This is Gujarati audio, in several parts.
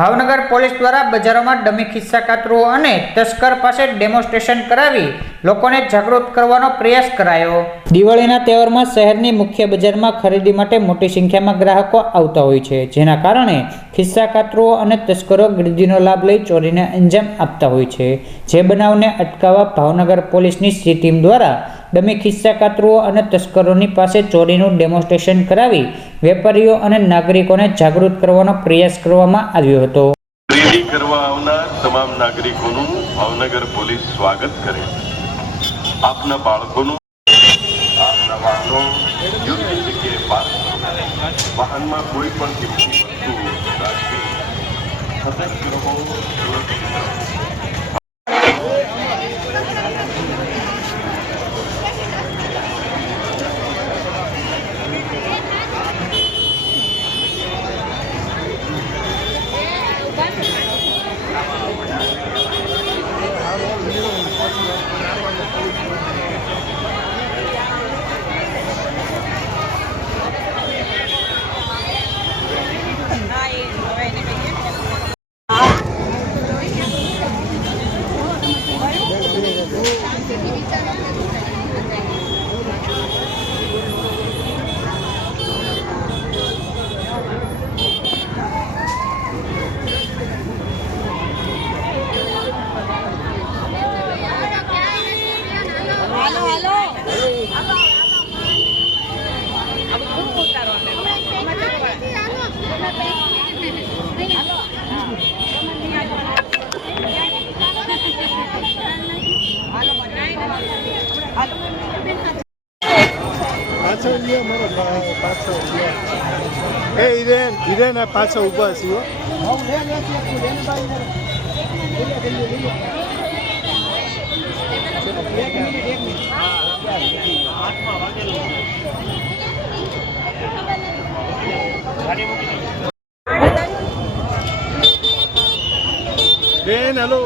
ભાવનગર પોલીસ દ્વારા બજારોમાં ડમી ખિસ્સાકાતરુઓ અને તસ્કર પાસે ડેમોન્સ્ટ્રેશન કરાવી લોકોને જાગૃત કરવાનો પ્રયાસ કરાયો। દિવાળીના તહેવારમાં શહેરની મુખ્ય બજારમાં ખરીદી માટે મોટી સંખ્યામાં ગ્રાહકો આવતા હોય છે, જેના કારણે ખિસ્સાકાતરુઓ અને તસ્કરો ગીર્દીનો લાભ લઈ ચોરીને અંજામ આપતા હોય છે। જે બનાવને અટકાવવા ભાવનગર પોલીસની સી ટીમ દ્વારા ડમી ખિસ્સાકાતરુઓ અને તસ્કરોની પાસે ચોરીનું ડેમોન્સ્ટ્રેશન કરાવી વેપારીઓ અને નાગરિકોને જાગૃત કરવાનો પ્રયાસ કરવામાં આવ્યો હતો। ખરીદી કરવા આવનાર તમામ નાગરિકોનું ભાવનગર પોલીસ સ્વાગત કરે છે। આપના બાળકોનું આપના વાહનો યોગ્ય જગ્યાએ પાર્ક કરો। વાહનમાં કોઈ પણ કિંમતી વસ્તુ રાખવી, સતર્ક રહો, સુરક્ષિત રહો। હિરેન પાછળ ઊભા છીએ। બેન હેલો,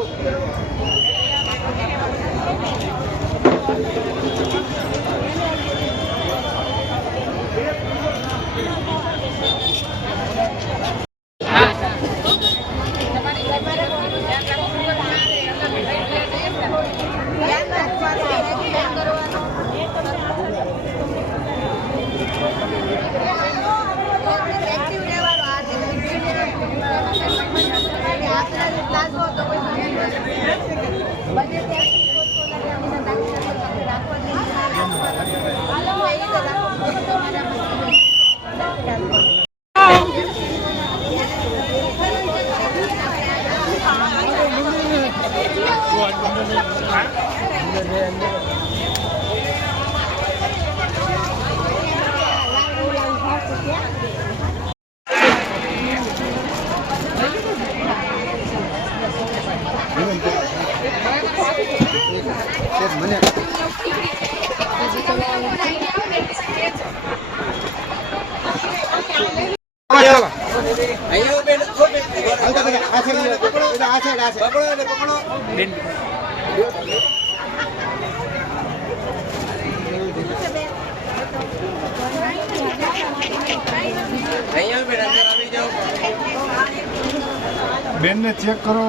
બેન ને ચેક કરો,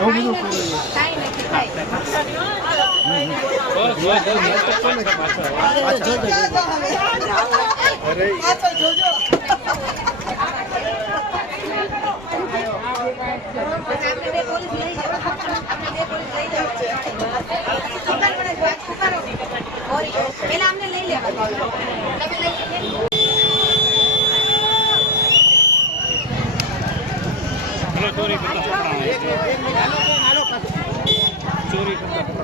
એવું બધું चोरी करता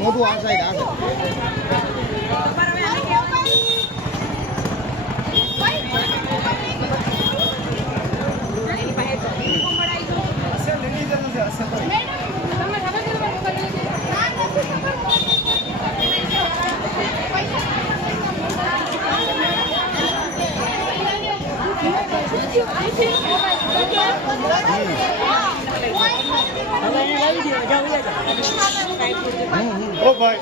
મોટું આ સાઈડ ઓ ભાઈ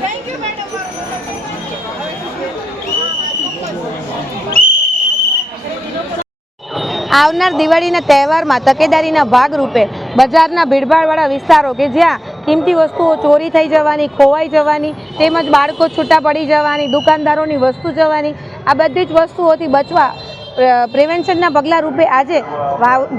Thank you, madam. આવનાર દિવાળીના તહેવારમાં તકેદારીના ભાગરૂપે બજારના ભીડભાડવાળા વિસ્તારો કે જ્યાં કિંમતી વસ્તુઓ ચોરી થઈ જવાની, ખોવાઈ જવાની, તેમજ બાળકો છૂટા પડી જવાની, દુકાનદારોની વસ્તુ જવાની, આ બધી જ વસ્તુઓથી બચવા પ્રિવેન્શનના પગલાં રૂપે આજે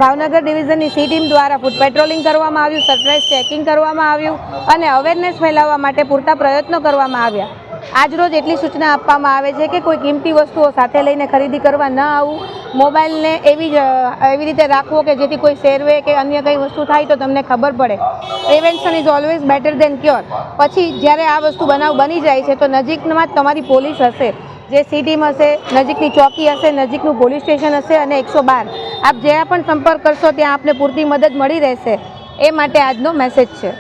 ભાવનગર ડિવિઝનની સી ટીમ દ્વારા ફૂડ પેટ્રોલિંગ કરવામાં આવ્યું, સરપ્રાઇઝ ચેકિંગ કરવામાં આવ્યું અને અવેરનેસ ફેલાવવા માટે પૂરતા પ્રયત્નો કરવામાં આવ્યા. આજરોજ એટલી સૂચના આપવામાં આવે છે કે કોઈ કિંમતી વસ્તુઓ સાથે લઈને ખરીદી કરવા ન આવવું, મોબાઈલને એવી રીતે રાખવો કે જેથી કોઈ સેરવે કે અન્ય કંઈ વસ્તુ થાય તો તમને ખબર પડે. Prevention is always better than cure. પછી જ્યારે આ વસ્તુ બની જાય છે તો નજીકમાં જ તમારી પોલીસ હશે, જે સી ટીમ હશે, નજીકની ચોકી હશે, નજીકનું પોલીસ સ્ટેશન હશે અને 112. આપ જ્યાં પણ સંપર્ક કરશો ત્યાં આપને પૂરતી મદદ મળી રહેશે. એ માટે આજનો મેસેજ છે.